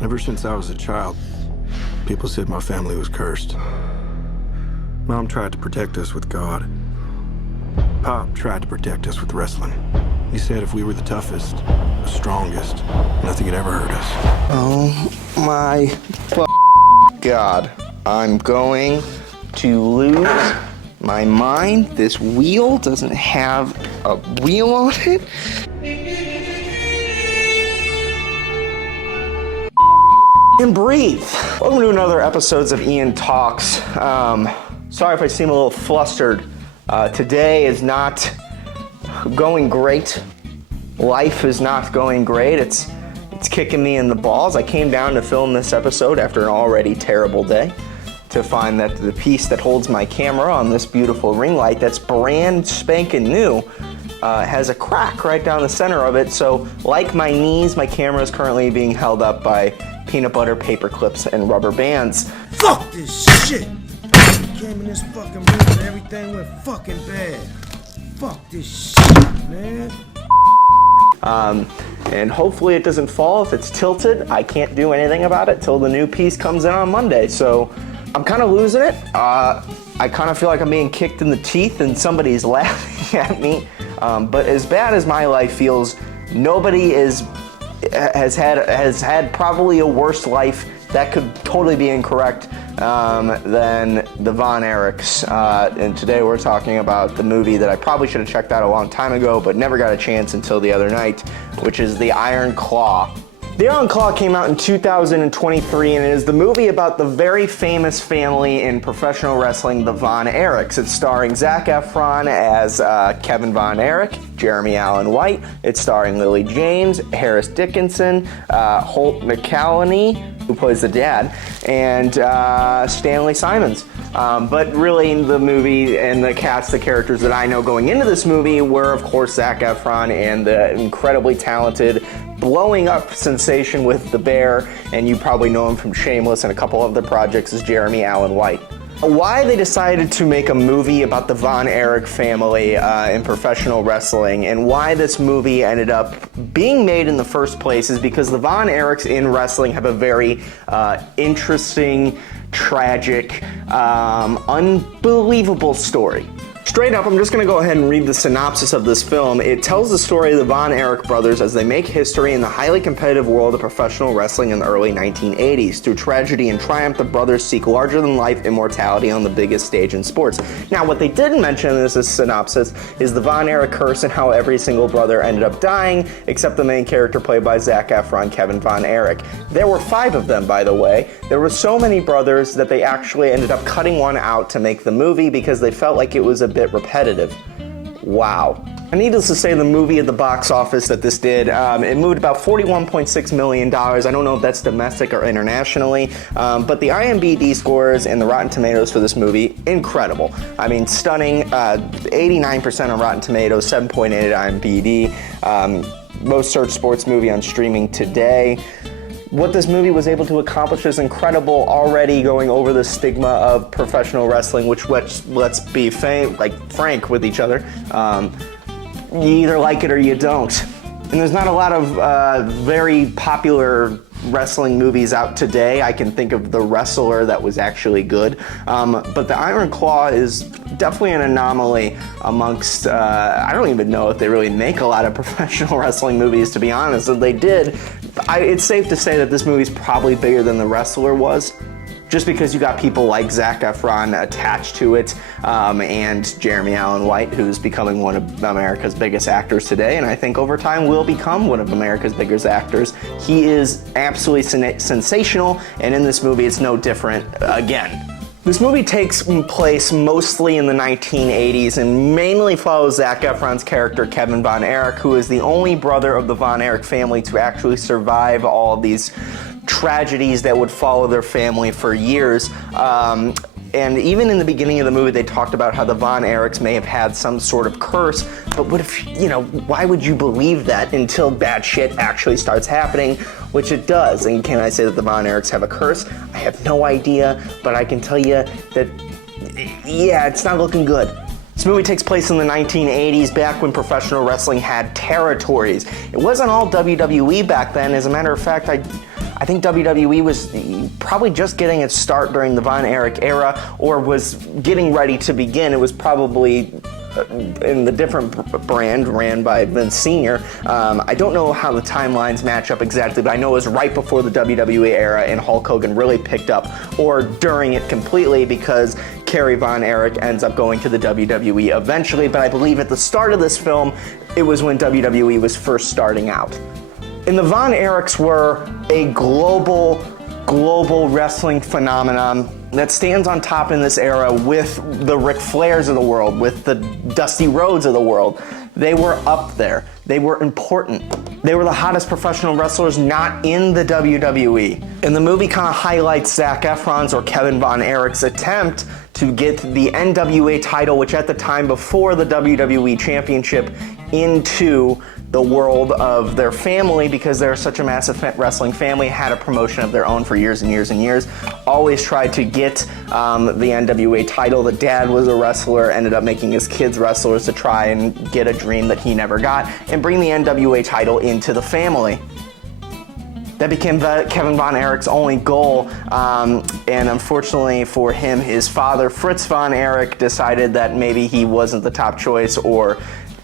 Ever since I was a child, people said my family was cursed. Mom tried to protect us with God. Pop tried to protect us with wrestling. He said if we were the toughest, the strongest, nothing could ever hurt us. Oh my God. I'm going to lose my mind. This wheel doesn't have a wheel on it. And breathe. Welcome to another episode of Ian Talks. Sorry if I seem a little flustered. Today is not going great. Life is not going great. It's kicking me in the balls. I came down to film this episode after an already terrible day to find that the piece that holds my camera on this beautiful ring light that's brand spanking new has a crack right down the center of it. So like my knees, my camera is currently being held up by peanut butter, paper clips, and rubber bands. Fuck this shit! Came in this fucking room and everything went fucking bad. Fuck this shit, man. And hopefully it doesn't fall. If it's tilted, I can't do anything about it till the new piece comes in on Monday. So I'm kind of losing it. I kind of feel like I'm being kicked in the teeth and somebody's laughing at me. But as bad as my life feels, nobody has had probably a worse life that could totally be incorrect than the Von Erichs. And today we're talking about the movie that I probably should have checked out a long time ago, but never got a chance until the other night, which is The Iron Claw. The Iron Claw came out in 2023, and it is the movie about the very famous family in professional wrestling, the Von Erichs. It's starring Zac Efron as Kevin Von Erich, Jeremy Allen White. It's starring Lily James, Harris Dickinson, Holt McCallany, who plays the dad, and Stanley Simons. But really, the movie and the cast, the characters that I know going into this movie were, of course, Zac Efron and the incredibly talented, blowing up sensation with The Bear, and you probably know him from Shameless and a couple other projects, is Jeremy Allen White. Why they decided to make a movie about the Von Erich family in professional wrestling, and why this movie ended up being made in the first place, is because the Von Erichs in wrestling have a very interesting, tragic, unbelievable story. Straight up, I'm just going to go ahead and read the synopsis of this film. It tells the story of the Von Erich brothers as they make history in the highly competitive world of professional wrestling in the early 1980s. Through tragedy and triumph, the brothers seek larger-than-life immortality on the biggest stage in sports. Now, what they didn't mention in this synopsis is the Von Erich curse and how every single brother ended up dying, except the main character played by Zac Efron, Kevin Von Erich. There were 5 of them, by the way. There were so many brothers that they actually ended up cutting one out to make the movie because they felt like it was a bit repetitive. Wow. Needless to say, the movie at the box office that this did, it moved about $41.6 million. I don't know if that's domestic or internationally, but the IMDb scores and the Rotten Tomatoes for this movie, incredible. I mean, stunning. 89% on Rotten Tomatoes, 7.8 at IMDb. Most searched sports movie on streaming today. What this movie was able to accomplish is incredible, already going over the stigma of professional wrestling, which let's be frank with each other. You either like it or you don't. And there's not a lot of very popular wrestling movies out today. I can think of The Wrestler that was actually good. But The Iron Claw is definitely an anomaly amongst, I don't even know if they really make a lot of professional wrestling movies, to be honest. If they did, it's safe to say that this movie's probably bigger than The Wrestler was, just because you got people like Zac Efron attached to it, and Jeremy Allen White, who's becoming one of America's biggest actors today, and I think over time will become one of America's biggest actors. He is absolutely sensational, and in this movie it's no different again. This movie takes place mostly in the 1980s and mainly follows Zac Efron's character Kevin Von Erich, who is the only brother of the Von Erich family to actually survive all of these tragedies that would follow their family for years. And even in the beginning of the movie, they talked about how the Von Erichs may have had some sort of curse, but what if, why would you believe that until bad shit actually starts happening, which it does. And can I say that the Von Erichs have a curse? I have no idea, but I can tell you that, yeah, it's not looking good. This movie takes place in the 1980s, back when professional wrestling had territories. It wasn't all WWE back then. As a matter of fact, I think WWE was probably just getting its start during the Von Erich era, or was getting ready to begin. It was probably in the different brand ran by Vince Sr. I don't know how the timelines match up exactly, but I know it was right before the WWE era and Hulk Hogan really picked up, or during it completely, because Kerry Von Erich ends up going to the WWE eventually. But I believe at the start of this film, it was when WWE was first starting out. And the Von Erichs were a global wrestling phenomenon that stands on top in this era with the Ric Flairs of the world, with the Dusty Rhodes of the world. They were up there. They were important. They were the hottest professional wrestlers not in the WWE. And the movie kind of highlights Zac Efron's, or Kevin Von Erich's, attempt to get the NWA title, which at the time before the WWE Championship, into the world of their family, because they're such a massive wrestling family, had a promotion of their own for years and years and years. Always tried to get the NWA title. The dad was a wrestler, ended up making his kids wrestlers to try and get a dream that he never got, and bring the NWA title into the family. That became Kevin Von Erich's only goal, and unfortunately for him, his father, Fritz Von Erich, decided that maybe he wasn't the top choice, or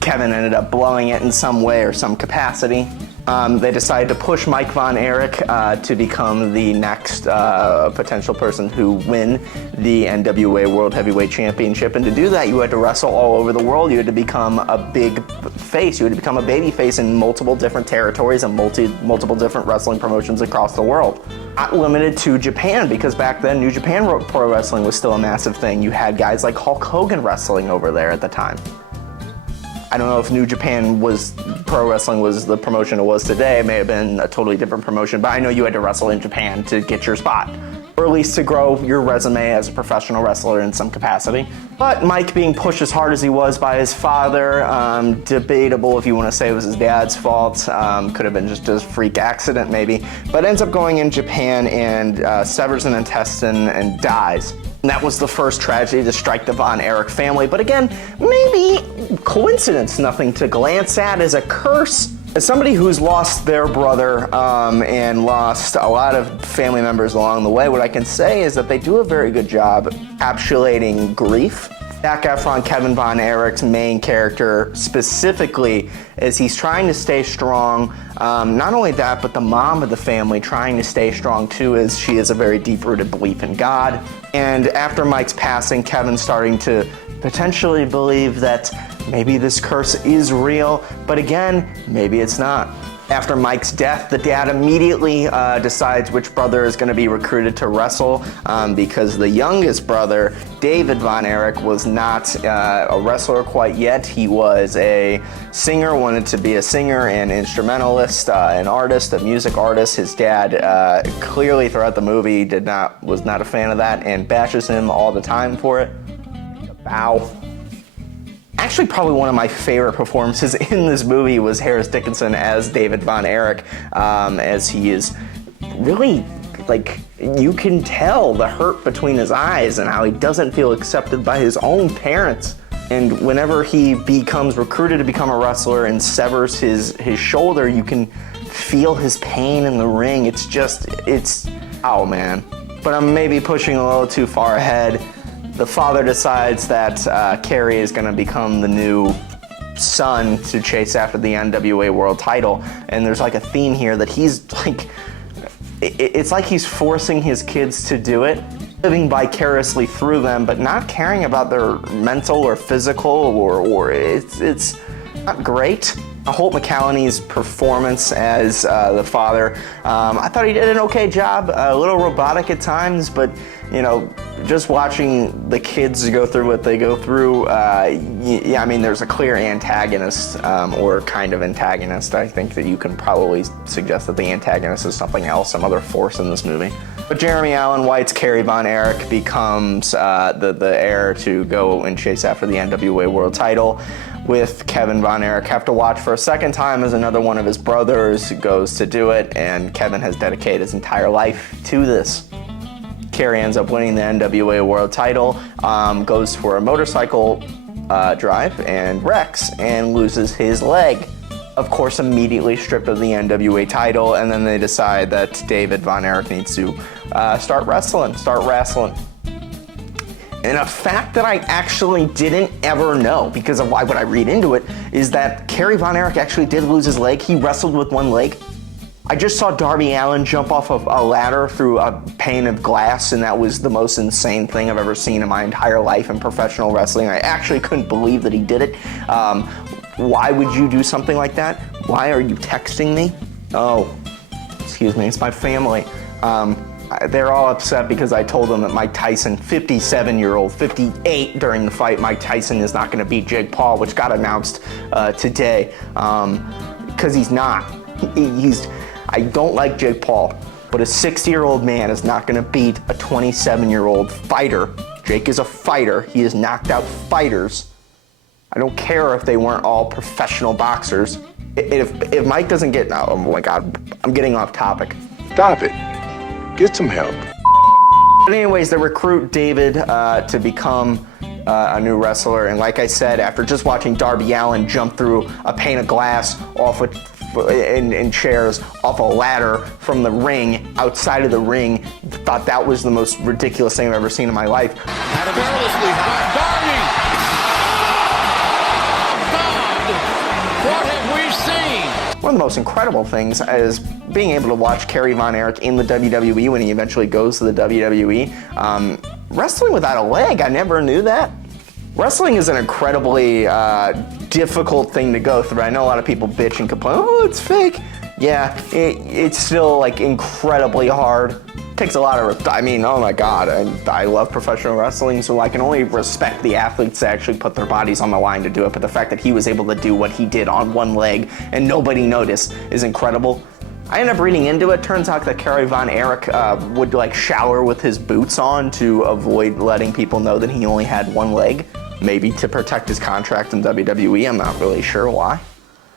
Kevin ended up blowing it in some way or some capacity. They decided to push Mike Von Erich to become the next potential person who win the NWA World Heavyweight Championship. And to do that, you had to wrestle all over the world. You had to become a big face. You had to become a baby face in multiple different territories and multiple different wrestling promotions across the world. Not limited to Japan, because back then New Japan Pro Wrestling was still a massive thing. You had guys like Hulk Hogan wrestling over there at the time. I don't know if New Japan Pro Wrestling was the promotion it was today. It may have been a totally different promotion, but I know you had to wrestle in Japan to get your spot, or at least to grow your resume as a professional wrestler in some capacity. But Mike being pushed as hard as he was by his father, debatable if you want to say it was his dad's fault, could have been just a freak accident maybe, but ends up going in Japan and severs an intestine and dies. And that was the first tragedy to strike the Von Erich family. But again, maybe coincidence, nothing to glance at, as a curse. As somebody who's lost their brother and lost a lot of family members along the way, what I can say is that they do a very good job encapsulating grief. Zac Efron, Kevin Von Erich's main character specifically, as he's trying to stay strong. Not only that, but the mom of the family trying to stay strong too, as she has a very deep-rooted belief in God. And after Mike's passing, Kevin's starting to potentially believe that maybe this curse is real, but again, maybe it's not. After Mike's death, the dad immediately decides which brother is going to be recruited to wrestle, because the youngest brother, David Von Erich, was not a wrestler quite yet. He was a singer, wanted to be a singer and instrumentalist, an artist, a music artist. His dad clearly throughout the movie was not a fan of that and bashes him all the time for it. Bow. Actually, probably one of my favorite performances in this movie was Harris Dickinson as David Von Erich, as he is really, like, you can tell the hurt between his eyes and how he doesn't feel accepted by his own parents. And whenever he becomes recruited to become a wrestler and severs his shoulder, you can feel his pain in the ring. Oh man. But I'm maybe pushing a little too far ahead. The father decides that Kerry is going to become the new son to chase after the NWA World title. And there's like a theme here that he's like, it's like he's forcing his kids to do it, living vicariously through them, but not caring about their mental or physical, or it's not great. Holt McCallany's performance as the father, I thought he did an okay job, a little robotic at times, but you know, just watching the kids go through what they go through, yeah, I mean, there's a clear antagonist, or kind of antagonist. I think that you can probably suggest that the antagonist is something else, some other force in this movie. But Jeremy Allen White's Kerry Von Erich becomes the heir to go and chase after the NWA World title, with Kevin Von Erich have to watch for a second time as another one of his brothers goes to do it, and Kevin has dedicated his entire life to this. Kerry ends up winning the NWA World title, goes for a motorcycle drive and wrecks and loses his leg. of course, immediately stripped of the NWA title, and then they decide that David Von Erich needs to start wrestling. And a fact that I actually didn't ever know, because of why would I read into it, is that Kerry Von Erich actually did lose his leg. He wrestled with one leg. I just saw Darby Allin jump off of a ladder through a pane of glass, and that was the most insane thing I've ever seen in my entire life in professional wrestling. I actually couldn't believe that he did it. Why would you do something like that? Why are you texting me? Oh, excuse me, it's my family. They're all upset because I told them that Mike Tyson, 57-year-old, 58 during the fight, Mike Tyson is not going to beat Jake Paul, which got announced today, because he's not. I don't like Jake Paul, but a 60-year-old man is not going to beat a 27-year-old fighter. Jake is a fighter. He has knocked out fighters. I don't care if they weren't all professional boxers. If Mike doesn't get, oh my God, I'm getting off topic. Stop it. Get some help. But anyways, they recruit David to become a new wrestler, and like I said, after just watching Darby Allin jump through a pane of glass in chairs off a ladder from the ring, outside of the ring, thought that was the most ridiculous thing I've ever seen in my life. Perilously high. Darby! God, what have we seen? One of the most incredible things is being able to watch Kerry Von Erich in the WWE when he eventually goes to the WWE. Wrestling without a leg, I never knew that. Wrestling is an incredibly difficult thing to go through. I know a lot of people bitch and complain, oh, it's fake. Yeah, it's still like incredibly hard. Takes a lot of, I mean, oh my God, I love professional wrestling, so I can only respect the athletes that actually put their bodies on the line to do it, but the fact that he was able to do what he did on one leg and nobody noticed is incredible. I ended up reading into it. Turns out that Kerry Von Erich would like shower with his boots on to avoid letting people know that he only had one leg. Maybe to protect his contract in WWE, I'm not really sure why.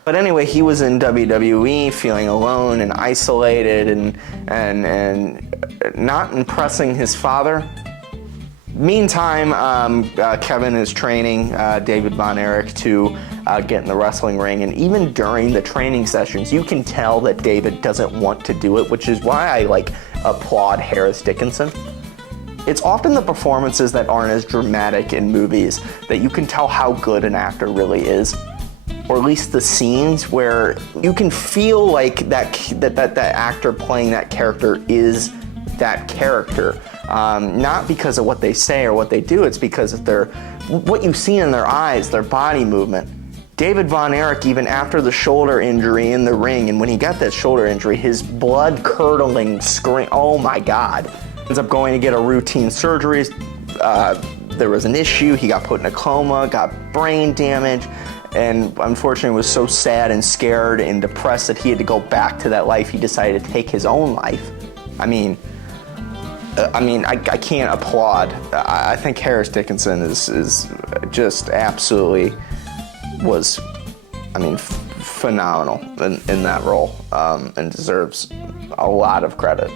But anyway, he was in WWE feeling alone and isolated and not impressing his father. Meantime, Kevin is training David Von Erich to get in the wrestling ring, and even during the training sessions, you can tell that David doesn't want to do it, which is why I applaud Harris Dickinson. It's often the performances that aren't as dramatic in movies that you can tell how good an actor really is, or at least the scenes where you can feel like that actor playing that character is that character. Not because of what they say or what they do, it's because of what you see in their eyes, their body movement. David Von Erich, even after the shoulder injury in the ring, and when he got that shoulder injury, his blood-curdling scream, oh my God, ends up going to get a routine surgery. There was an issue, he got put in a coma, got brain damage, and unfortunately was so sad and scared and depressed that he had to go back to that life. He decided to take his own life. I can't applaud. I think Harris Dickinson is just absolutely was, phenomenal in that role, and deserves a lot of credit.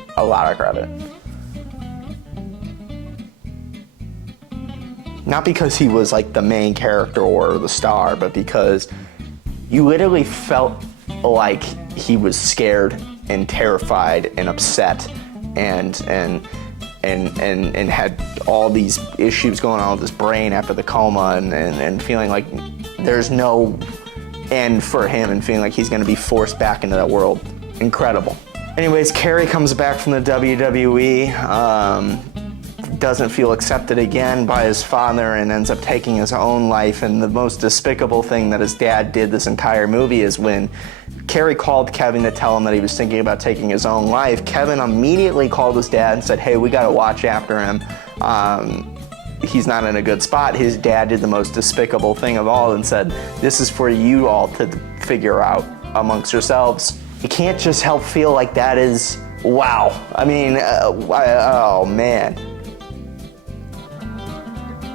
Not because he was like the main character or the star, but because you literally felt like he was scared and terrified and upset and had all these issues going on with his brain after the coma and feeling like there's no end for him and feeling like he's going to be forced back into that world. Incredible. Anyways, Kerry comes back from the WWE, doesn't feel accepted again by his father and ends up taking his own life. And the most despicable thing that his dad did this entire movie is when Kerry called Kevin to tell him that he was thinking about taking his own life, Kevin immediately called his dad and said, hey, we got to watch after him. He's not in a good spot. His dad did the most despicable thing of all and said, this is for you all to figure out amongst yourselves. You can't just help feel like that is, wow. Oh man.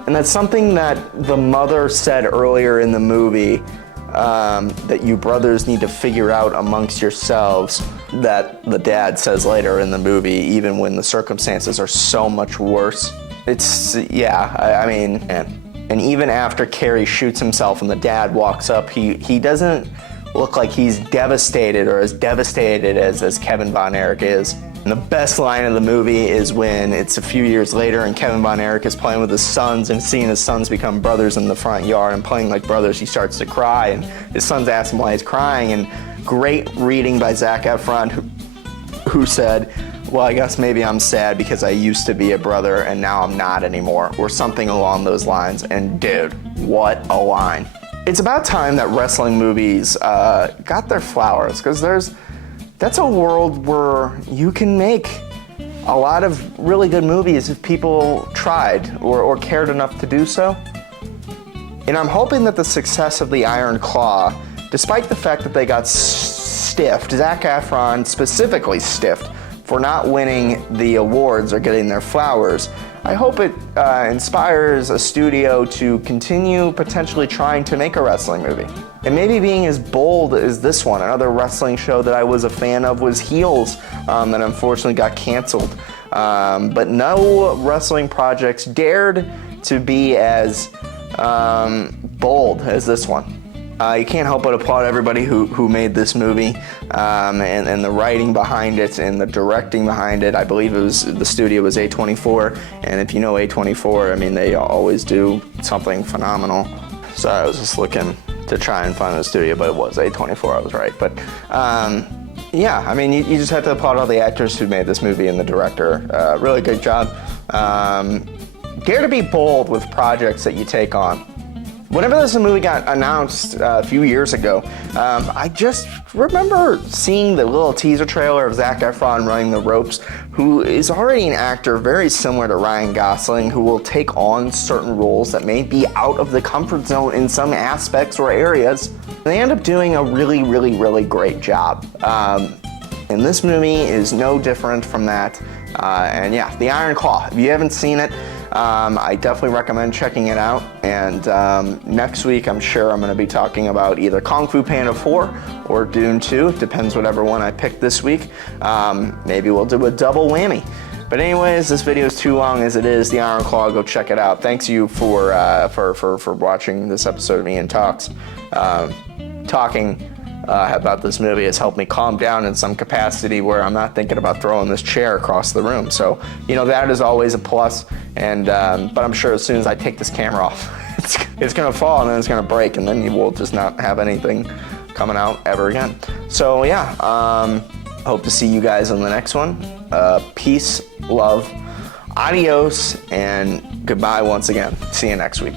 And that's something that the mother said earlier in the movie, that you brothers need to figure out amongst yourselves, that the dad says later in the movie, even when the circumstances are so much worse. It's, yeah, and even after Kerry shoots himself and the dad walks up, he doesn't look like he's devastated, or as devastated as Kevin Von Erich is. And the best line of the movie is when it's a few years later and Kevin Von Erich is playing with his sons and seeing his sons become brothers in the front yard and playing like brothers. He starts to cry, and his sons ask him why he's crying, and great reading by Zac Efron, who said, well, I guess maybe I'm sad because I used to be a brother and now I'm not anymore, or something along those lines. And dude, what a line. It's about time that wrestling movies got their flowers, because that's a world where you can make a lot of really good movies if people tried or cared enough to do so. And I'm hoping that the success of the Iron Claw, despite the fact that they got stiffed, Zac Efron specifically stiffed for not winning the awards or getting their flowers, I hope it inspires a studio to continue potentially trying to make a wrestling movie. And maybe being as bold as this one. Another wrestling show that I was a fan of was Heels, that unfortunately got canceled. But no wrestling projects dared to be as bold as this one. You can't help but applaud everybody who made this movie, and the writing behind it and the directing behind it. I believe the studio was A24, and if you know A24, I mean, they always do something phenomenal. Sorry, I was just looking to try and find the studio, but it was A24, I was right. But yeah, I mean, you just have to applaud all the actors who made this movie and the director. Really good job. Dare to be bold with projects that you take on. Whenever this movie got announced a few years ago, I just remember seeing the little teaser trailer of Zac Efron running the ropes, who is already an actor very similar to Ryan Gosling, who will take on certain roles that may be out of the comfort zone in some aspects or areas. They end up doing a really, really, really great job. And this movie is no different from that. And yeah, The Iron Claw. If you haven't seen it, I definitely recommend checking it out. And next week, I'm sure I'm going to be talking about either Kung Fu Panda 4 or Dune 2. Depends whatever one I pick this week. Maybe we'll do a double whammy. But anyways, this video is too long as it is. The Iron Claw, go check it out. Thanks you for watching this episode of Ian Talks. Talking about this movie has helped me calm down in some capacity where I'm not thinking about throwing this chair across the room. So, you know, that is always a plus. And but I'm sure as soon as I take this camera off, it's going to fall and then it's going to break, and then you will just not have anything coming out ever again. So yeah, hope to see you guys in the next one. Peace, love, adios, and goodbye once again. See you next week.